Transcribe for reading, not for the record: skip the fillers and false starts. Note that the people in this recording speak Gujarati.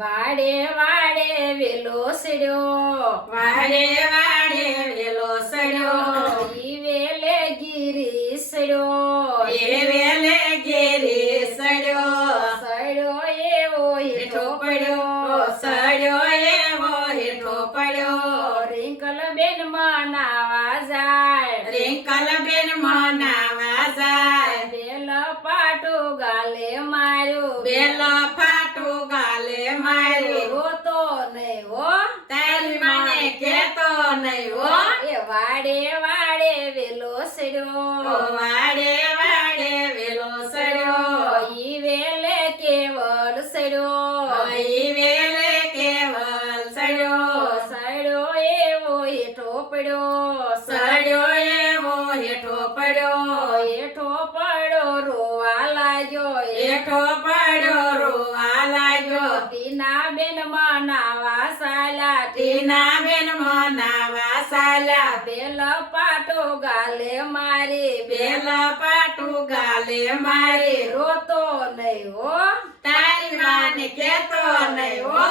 વાડે વાડે વેલો સડ્યો, વાડે વાડે વેલો સડ્યો, ઈ વેલે ગીરી સડ્યો, એ વેલે ઘેરી સડ્યો, સડ્યો એવો હેઠો પડ્યો, સડ્યો એવો હેઠો પડ્યો, રિંકલ બેન મનાવા જાય, રિંકલ બેન મનાવા જાય, બેલ પાટું ગાલે માર્યું, બેલ ફાટું ગાલે માર્યું, રોતો નહીં હો, તારી માને કેતો નહીં હો, એ વાડે વાડે વેલો સડ્યો, વાડે વાડે વેલો સડ્યો, ઈ વેલે કેવળ સડ્યો, ઈ વેલે કેવલ સડ્યો, સડ્યો એવો હેઠો પડ્યો, સડ્યો એવો હેઠો પડ્યો, હેઠો પડ્યો રોવા લાગ્યો, હેઠો પડ્યો રોવા લાગ્યો, ટીના બેન મનાવા સાલા, ટીના બેન મનાવા સાલ્યા, બેલ પાટો ગાલે મારી, બેલ પાટું ગાલે મારી, રોતો નહીં હો, તારી માને કેતો નહીં હો,